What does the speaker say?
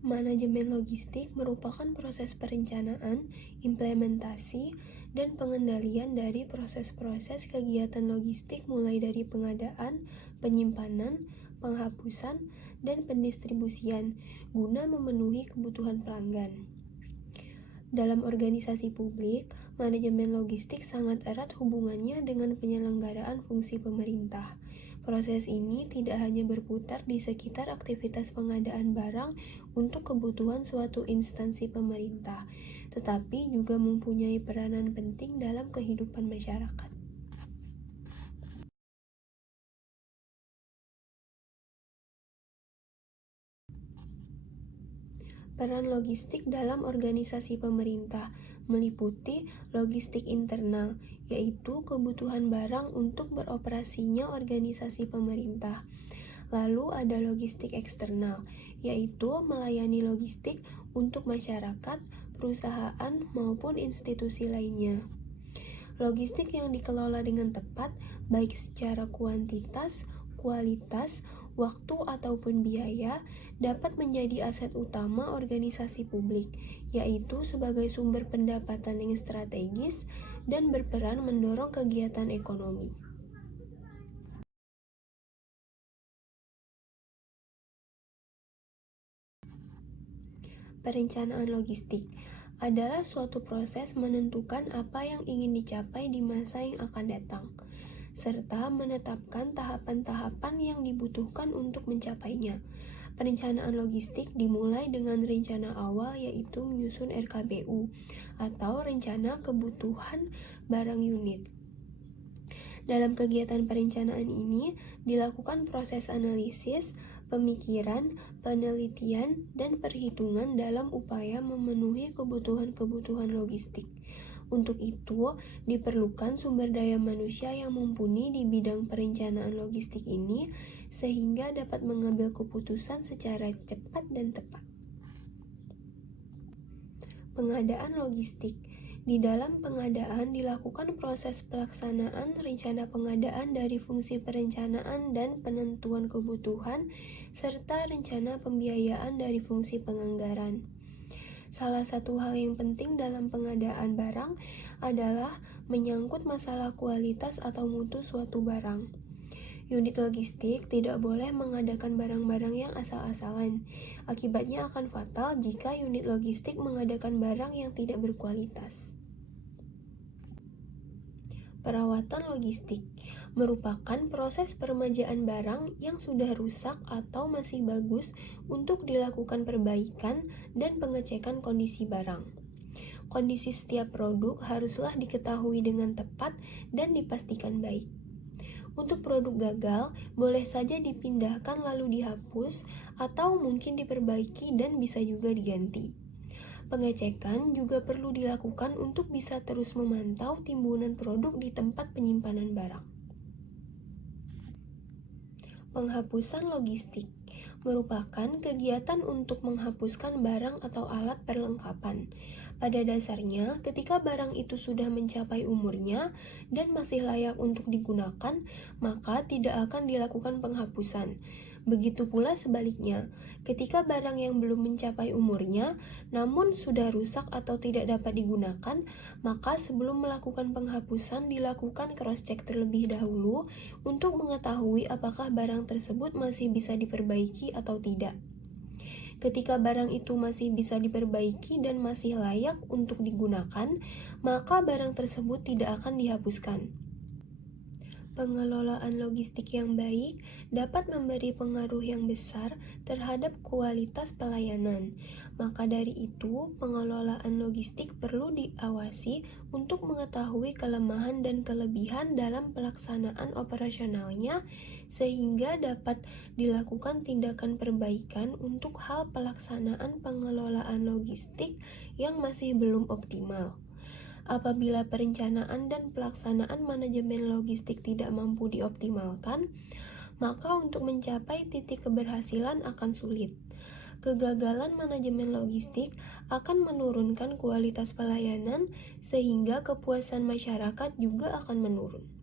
Manajemen logistik merupakan proses perencanaan, implementasi, dan pengendalian dari proses-proses kegiatan logistik mulai dari pengadaan, penyimpanan, penghapusan, dan pendistribusian guna memenuhi kebutuhan pelanggan. Dalam organisasi publik, manajemen logistik sangat erat hubungannya dengan penyelenggaraan fungsi pemerintah. Proses ini tidak hanya berputar di sekitar aktivitas pengadaan barang untuk kebutuhan suatu instansi pemerintah, tetapi juga mempunyai peranan penting dalam kehidupan masyarakat. Peran logistik dalam organisasi pemerintah meliputi logistik internal, yaitu kebutuhan barang untuk beroperasinya organisasi pemerintah. Lalu ada logistik eksternal, yaitu melayani logistik untuk masyarakat, perusahaan, maupun institusi lainnya. Logistik yang dikelola dengan tepat, baik secara kuantitas, kualitas, waktu ataupun biaya, dapat menjadi aset utama organisasi publik, yaitu sebagai sumber pendapatan yang strategis dan berperan mendorong kegiatan ekonomi. Perencanaan logistik adalah suatu proses menentukan apa yang ingin dicapai di masa yang akan datang, serta menetapkan tahapan-tahapan yang dibutuhkan untuk mencapainya. Perencanaan logistik dimulai dengan rencana awal, yaitu menyusun RKBU atau Rencana Kebutuhan Barang Unit. Dalam kegiatan perencanaan ini dilakukan proses analisis, pemikiran, penelitian, dan perhitungan dalam upaya memenuhi kebutuhan-kebutuhan logistik. Untuk itu, diperlukan sumber daya manusia yang mumpuni di bidang perencanaan logistik ini sehingga dapat mengambil keputusan secara cepat dan tepat. Pengadaan logistik. Di dalam pengadaan dilakukan proses pelaksanaan rencana pengadaan dari fungsi perencanaan dan penentuan kebutuhan, serta rencana pembiayaan dari fungsi penganggaran. Salah satu hal yang penting dalam pengadaan barang adalah menyangkut masalah kualitas atau mutu suatu barang. Unit logistik tidak boleh mengadakan barang-barang yang asal-asalan. Akibatnya akan fatal jika unit logistik mengadakan barang yang tidak berkualitas. Perawatan logistik merupakan proses peremajaan barang yang sudah rusak atau masih bagus untuk dilakukan perbaikan dan pengecekan kondisi barang. Kondisi setiap produk haruslah diketahui dengan tepat dan dipastikan baik. Untuk produk gagal, boleh saja dipindahkan lalu dihapus atau mungkin diperbaiki dan bisa juga diganti. Pengecekan juga perlu dilakukan untuk bisa terus memantau timbunan produk di tempat penyimpanan barang. Penghapusan logistik merupakan kegiatan untuk menghapuskan barang atau alat perlengkapan. Pada dasarnya, ketika barang itu sudah mencapai umurnya dan masih layak untuk digunakan, maka tidak akan dilakukan penghapusan. Begitu pula sebaliknya, ketika barang yang belum mencapai umurnya, namun sudah rusak atau tidak dapat digunakan, maka sebelum melakukan penghapusan dilakukan cross-check terlebih dahulu untuk mengetahui apakah barang tersebut masih bisa diperbaiki atau tidak. Ketika barang itu masih bisa diperbaiki dan masih layak untuk digunakan, maka barang tersebut tidak akan dihapuskan. Pengelolaan logistik yang baik dapat memberi pengaruh yang besar terhadap kualitas pelayanan. Maka dari itu, pengelolaan logistik perlu diawasi untuk mengetahui kelemahan dan kelebihan dalam pelaksanaan operasionalnya sehingga dapat dilakukan tindakan perbaikan untuk hal pelaksanaan pengelolaan logistik yang masih belum optimal. Apabila perencanaan dan pelaksanaan manajemen logistik tidak mampu dioptimalkan, maka untuk mencapai titik keberhasilan akan sulit. Kegagalan manajemen logistik akan menurunkan kualitas pelayanan sehingga kepuasan masyarakat juga akan menurun.